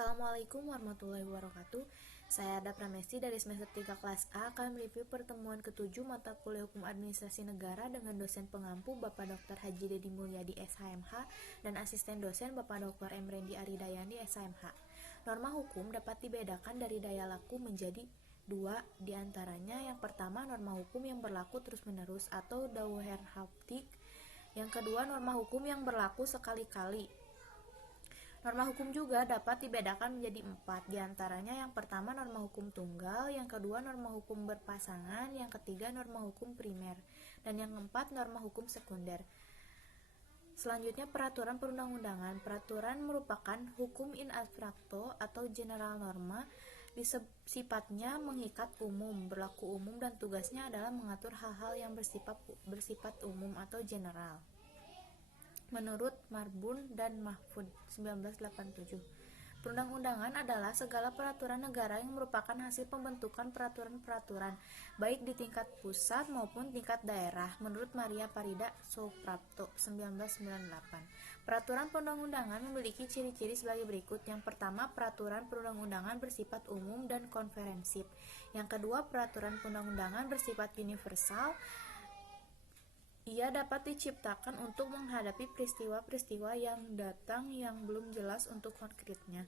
Assalamualaikum warahmatullahi wabarakatuh. Saya Ada Pramesti dari semester 3 kelas A akan mereview pertemuan ke-7 mata kuliah Hukum Administrasi Negara dengan dosen pengampu Bapak Dr. Haji Dedi Mulyadi SHMH dan asisten dosen Bapak Dr. Emrendi Aridayani SHMH. Norma hukum dapat dibedakan dari daya laku menjadi dua, diantaranya yang pertama norma hukum yang berlaku terus-menerus atau dauerhaftig. Yang kedua norma hukum yang berlaku sekali-kali. Norma hukum juga dapat dibedakan menjadi 4, diantaranya yang pertama norma hukum tunggal, yang kedua norma hukum berpasangan, yang ketiga norma hukum primer, dan yang keempat norma hukum sekunder. Selanjutnya peraturan perundang-undangan. Peraturan merupakan hukum in abstracto atau general norma, sifatnya mengikat umum, berlaku umum, dan tugasnya adalah mengatur hal-hal yang bersifat umum atau general. Menurut Marbun dan Mahfud 1987, perundang-undangan adalah segala peraturan negara yang merupakan hasil pembentukan peraturan-peraturan, baik di tingkat pusat maupun tingkat daerah. Menurut Maria Parida Soeprapto 1998, peraturan perundang-undangan memiliki ciri-ciri sebagai berikut. Yang pertama, peraturan perundang-undangan bersifat umum dan konferensif. Yang kedua, peraturan perundang-undangan bersifat universal. Ia dapat diciptakan untuk menghadapi peristiwa-peristiwa yang datang yang belum jelas untuk konkretnya.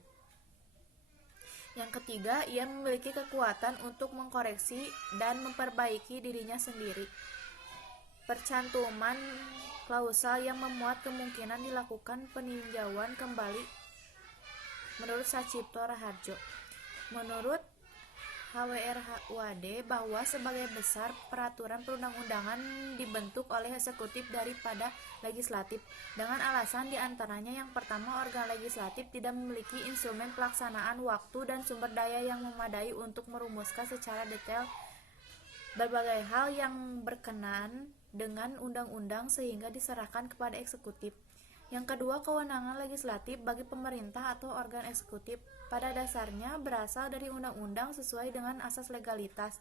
Yang ketiga, ia memiliki kekuatan untuk mengkoreksi dan memperbaiki dirinya sendiri. Percantuman klausal yang memuat kemungkinan dilakukan peninjauan kembali. Menurut Sacipto Raharjo. Menurut HWRUAD bahwa sebagai besar peraturan perundang-undangan dibentuk oleh eksekutif daripada legislatif dengan alasan diantaranya yang pertama, organ legislatif tidak memiliki instrumen pelaksanaan, waktu, dan sumber daya yang memadai untuk merumuskan secara detail berbagai hal yang berkenaan dengan undang-undang sehingga diserahkan kepada eksekutif. Yang kedua, kewenangan legislatif bagi pemerintah atau organ eksekutif pada dasarnya berasal dari undang-undang sesuai dengan asas legalitas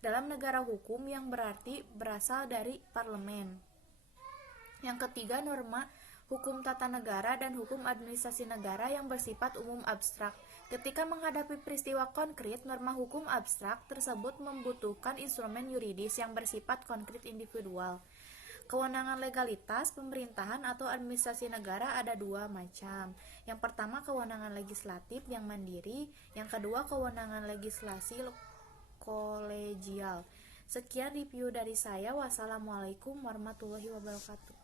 dalam negara hukum yang berarti berasal dari parlemen. Yang ketiga, norma hukum tata negara dan hukum administrasi negara yang bersifat umum abstrak. Ketika menghadapi peristiwa konkret, norma hukum abstrak tersebut membutuhkan instrumen yuridis yang bersifat konkret individual. Kewenangan legalitas pemerintahan atau administrasi negara ada dua macam. Yang pertama, kewenangan legislatif yang mandiri. Yang kedua, kewenangan legislasi kolegial. Sekian review dari saya. Wassalamualaikum warahmatullahi wabarakatuh.